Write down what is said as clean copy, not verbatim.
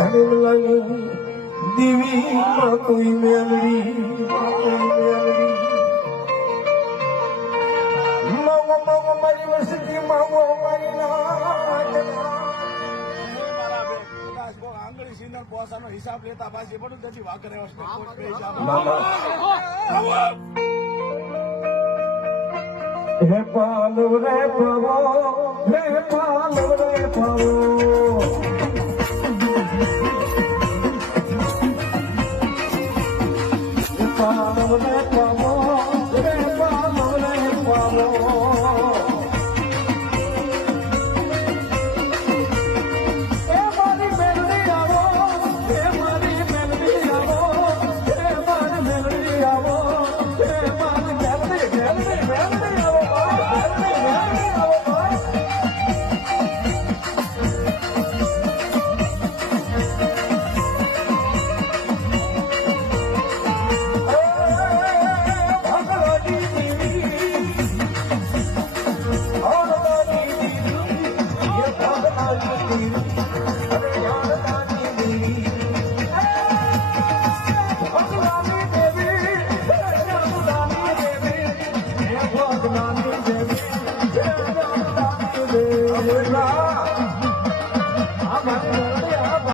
ધણી લાગી દીવી માં કોઈ મેલડી માવો માવો મારી વસતી માવો મારી આંગળી સિંદર પોસાનો હિસાબ લેતા પાછી પડું તેથી વાકરે હે પાલો રે પાવો હે પાલો રે પાવો